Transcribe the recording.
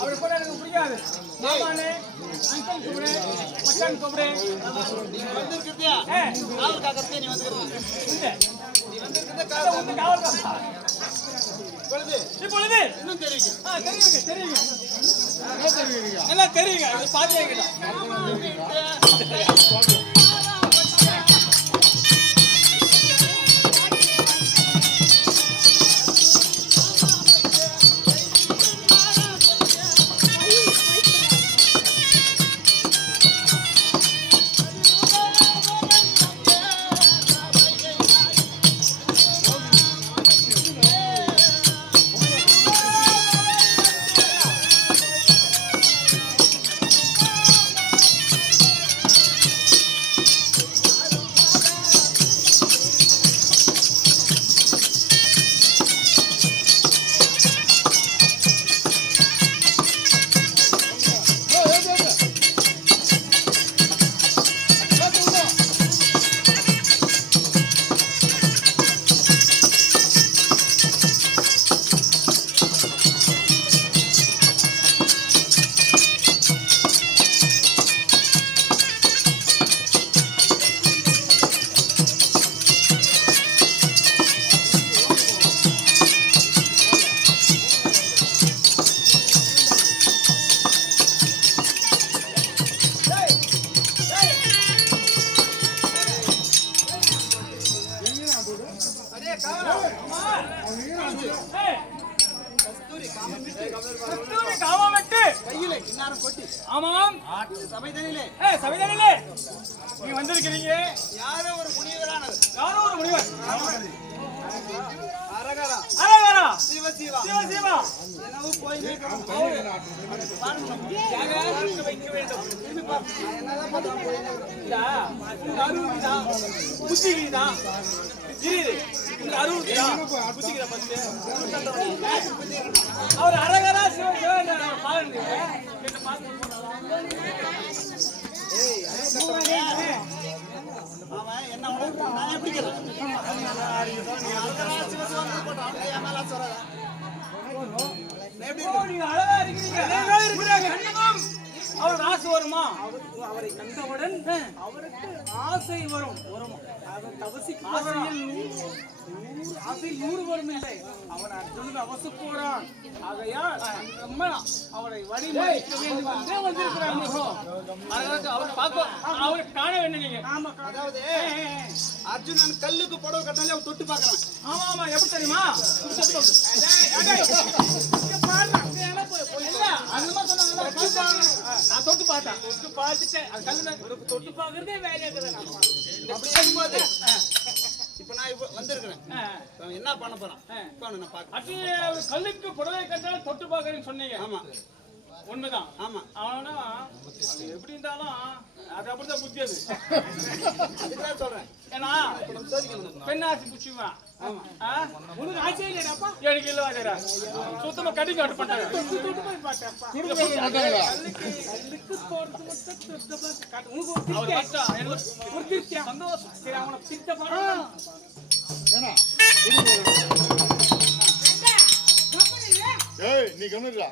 அப்படி கூட எனக்கு பிடிக்காது. மாமானே, அங்கிள் கூப்பிடு, மச்சான் கூப்பிடு. வந்திருக்கியா காவல் காக்கறதே நீ வந்திருக்க. நீ வந்திருக்கிறத காவல் காக்கா. இப்பொழுது இன்னும் தெரியுங்க. தெரியுங்க. எல்லாம் தெரியுங்க. இது பாத்தியாங்க. ஆமாம், சபைதனிலே நீ வந்திருக்கிறீங்க. யாரோ ஒரு முனிவரானவர். அரகரா அரகரா சிவ சிவா என்னவோ போய் வைக்கணும். வைக்க வேண்டும். என்னதான் பார்த்தா போய் அருள்தா புத்திகிதா இரு இந்த அருள்தா புத்திகிதா பத்து அவர் அரகரா சிவ பாருங்க. அவன் என்ன நான் எப்படி நீங்க அழகா இருக்கிறீங்க. அவர் ஆசை வருமா? அவரை கண்டவுடன் அவருக்கு ஆசை வரும். ஆசை 100 வரும் இல்லை. அவன் அர்ஜுனுக்கு அவசு போறான். ஆகையால் அவரை வழிமறிக்க வேண்டும் என்றே வந்திருக்கிறாங்க. அவரை காண வேண்டும் நீங்க. அதாவது அர்ஜுனன் கல்லுக்கு புடவை கட்டாலே அவன் தொட்டு பாக்குறான். ஆமா எப்படி தெரியுமா? நான் தொட்டு பார்த்தேன். தொட்டு பார்த்துட்டேன். அது கல்லு தொட்டு பார்க்கறதே வேலையா இருக்குது. அப்படி இருக்கும்போது இப்ப நான் வந்திருக்கிறேன். என்ன பண்ண போறான்? நான் பாக்க கல்லுக்கு புடவை கட்டாலும் தொட்டு பார்க்கறேன்னு சொன்னீங்க. ஆமா உண்மைதான். ஆமா ஆனா அது எப்படி இருந்தாலும் அது அப்படிதான் புத்தி. அது அதுக்குதான் சொல்றேன். ஏன்னா பெண்ணாசி புச்சுவா. உனக்கு ஆசை இல்லையாப்பா? எனக்கு இல்ல வாஜரா. சுத்தமா கட்டி காட்டு பண்ணாங்க. தொட்டு போய் பார்த்தேன்ப்பா. கல்லுக்கு போறது மட்டும் ஒரு திருப்தியா சந்தோஷம். சரி அவனை பிரித்த பாடம் ஏன்னா நீ கம்மிடுறா